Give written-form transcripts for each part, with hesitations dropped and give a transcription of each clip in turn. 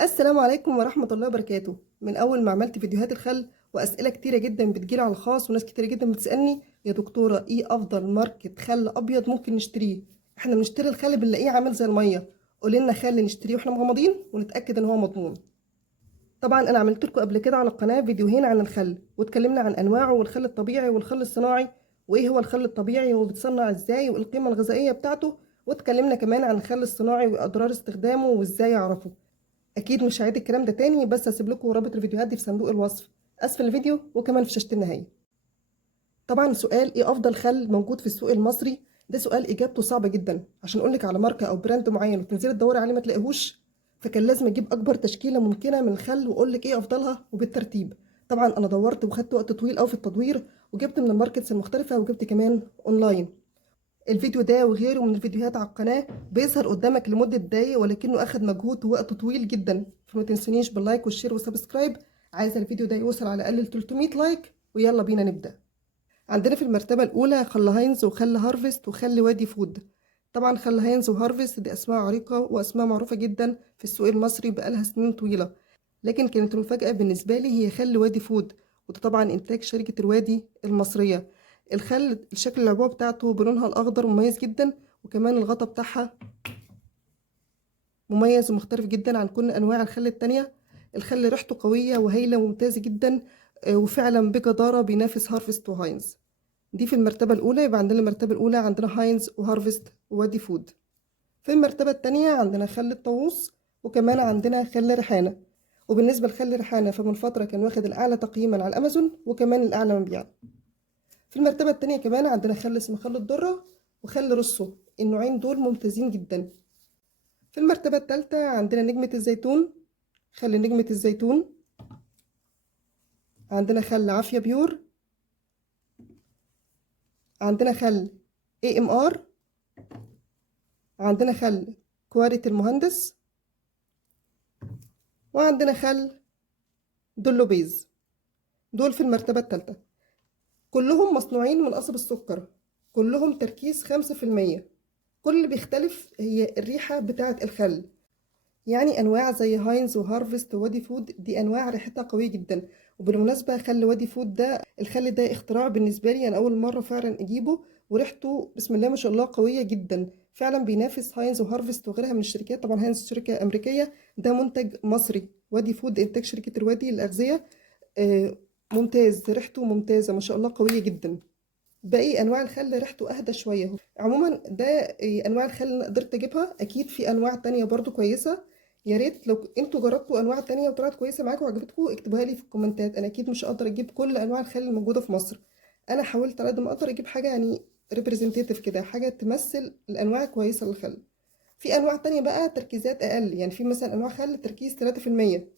السلام عليكم ورحمة الله وبركاته. من أول ما عملت فيديوهات الخل وأسئلة كتيرة جدا بتجيلي على الخاص وناس كتيرة جدا بتسألني يا دكتورة إيه أفضل ماركة خل أبيض ممكن نشتريه؟ إحنا بنشتري الخل بنلاقيه عامل زي المية، قولي لنا خل نشتريه وإحنا مغمضين ونتأكد إن هو مضمون. طبعا أنا عملت لكم قبل كده على القناة فيديوهين عن الخل واتكلمنا عن أنواعه والخل الطبيعي والخل الصناعي وإيه هو الخل الطبيعي وبيتصنع إزاي والقيمة الغذائية بتاعته، واتكلمنا كمان عن الخل الصناعي وأضرار استخدامه وإزاي أعرفه. اكيد مش هعيد الكلام ده تاني، بس هسيب لكم رابط الفيديوهات دي في صندوق الوصف اسفل الفيديو وكمان في شاشة النهاية. طبعا سؤال ايه افضل خل موجود في السوق المصري ده سؤال اجابته صعبة جدا، عشان اقول لك على ماركة او براند معين وتنزلي تدوري عليه ما تلاقيهوش، فكان لازم اجيب اكبر تشكيلة ممكنة من الخل واقول لك ايه افضلها وبالترتيب. طبعا انا دورت وخدت وقت طويل قوي في التدوير وجبت من الماركتس المختلفة وجبت كمان اونلاين. الفيديو ده وغيره من الفيديوهات على القناة بيظهر قدامك لمدة دقايق ولكنه أخد مجهود ووقت طويل جدا، فما تنسونيش باللايك والشير والسبسكرايب. عايزة الفيديو ده يوصل على الأقل 300 لايك ويلا بينا نبدأ. عندنا في المرتبة الأولى خل هاينز وخل هارفست وخل وادي فود. طبعا خل هاينز وهارفست دي أسماء عريقة وأسماء معروفة جدا في السوق المصري بقالها سنين طويلة، لكن كانت المفاجأة بالنسبة لي هي خل وادي فود، وده طبعا إنتاج شركة الوادي المصرية. الخل الشكل العبوة بتاعته بلونها الأخضر مميز جدا، وكمان الغطا بتاعها مميز ومختلف جدا عن كل أنواع الخل التانية. الخل ريحته قوية وهايلة وممتازة جدا، وفعلا بجدارة بينافس هارفست وهاينز. دي في المرتبة الأولى. يبقى عندنا المرتبة الأولى عندنا هاينز وهارفست ووادي فود. في المرتبة التانية عندنا خل الطاووس، وكمان عندنا خل ريحانة. وبالنسبة لخل ريحانة فمن فترة كان واخد الأعلى تقييما على الأمازون وكمان الأعلى مبيعا. في المرتبة التانية كمان عندنا خل اسمه خل الذرة وخل روسو، النوعين دول ممتازين جدا. في المرتبة التالتة عندنا نجمة الزيتون، خل نجمة الزيتون. عندنا خل عافية بيور. عندنا خل AMR. عندنا خل كواليتي المهندس. وعندنا خل دولو بيز. دول في المرتبة التالتة، كلهم مصنوعين من قصب السكر، كلهم تركيز 5%. كل اللي بيختلف هي الريحة بتاعة الخل. يعني انواع زي هاينز وهارفست ووادي فود دي انواع ريحتها قويه جدا. وبالمناسبه خل وادي فود ده الخل ده اختراع بالنسبه لي، انا اول مره فعلا اجيبه، وريحته بسم الله ما شاء الله قويه جدا، فعلا بينافس هاينز وهارفست وغيرها من الشركات. طبعا هاينز شركه امريكيه، ده منتج مصري. وادي فود انتاج شركه الوادي للاغذيه. ممتاز، ريحته ممتازه ما شاء الله قويه جدا. باقي انواع الخل ريحته اهدى شويه. عموما ده انواع الخل اللي قدرت اجيبها، اكيد في انواع تانية برضو كويسه. يا ريت لو انتوا جربتوا انواع تانية وطلعت كويسه معاكم وعجبتكم اكتبوها لي في الكومنتات. انا اكيد مش هقدر اجيب كل انواع الخل الموجوده في مصر، انا حاولت على قد ما اقدر اجيب حاجه يعني ريبريزنتيتيف كده، حاجه تمثل الانواع كويسه للخل. في انواع تانية بقى تركيزات اقل، يعني في مثلا انواع خل تركيز 3%.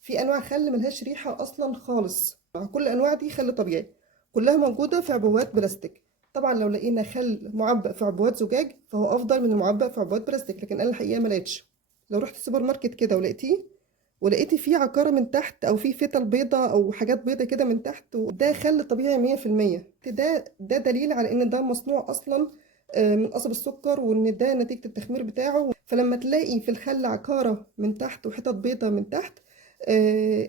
في انواع خل ملهاش ريحه اصلا خالص. كل الانواع دي خل طبيعي، كلها موجوده في عبوات بلاستيك. طبعا لو لقينا خل معبأ في عبوات زجاج فهو افضل من المعبأ في عبوات بلاستيك، لكن انا الحقيقه ما لقيتش. لو رحت السوبر ماركت كده ولقيتيه ولقيتي فيه عكاره من تحت او فيه فتل بيضه او حاجات بيضه كده من تحت، ده خل طبيعي 100%. ده دليل على ان ده مصنوع اصلا من قصب السكر، وان ده نتيجه التخمير بتاعه. فلما تلاقي في الخل عكاره من تحت وحتت بيضه من تحت،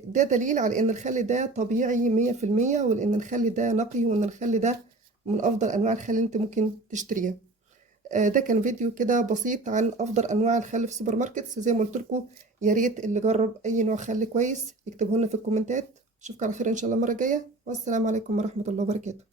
ده دليل على ان الخل ده طبيعي 100%، وان الخل ده نقي، وان الخل ده من افضل انواع الخل اللي انت ممكن تشتريها. ده كان فيديو كده بسيط عن افضل انواع الخل في السوبر ماركت. زي ما قلت لكم يا ريت اللي جرب اي نوع خل كويس يكتبه لنا في الكومنتات. اشوفك على خير ان شاء الله المره الجايه، والسلام عليكم ورحمه الله وبركاته.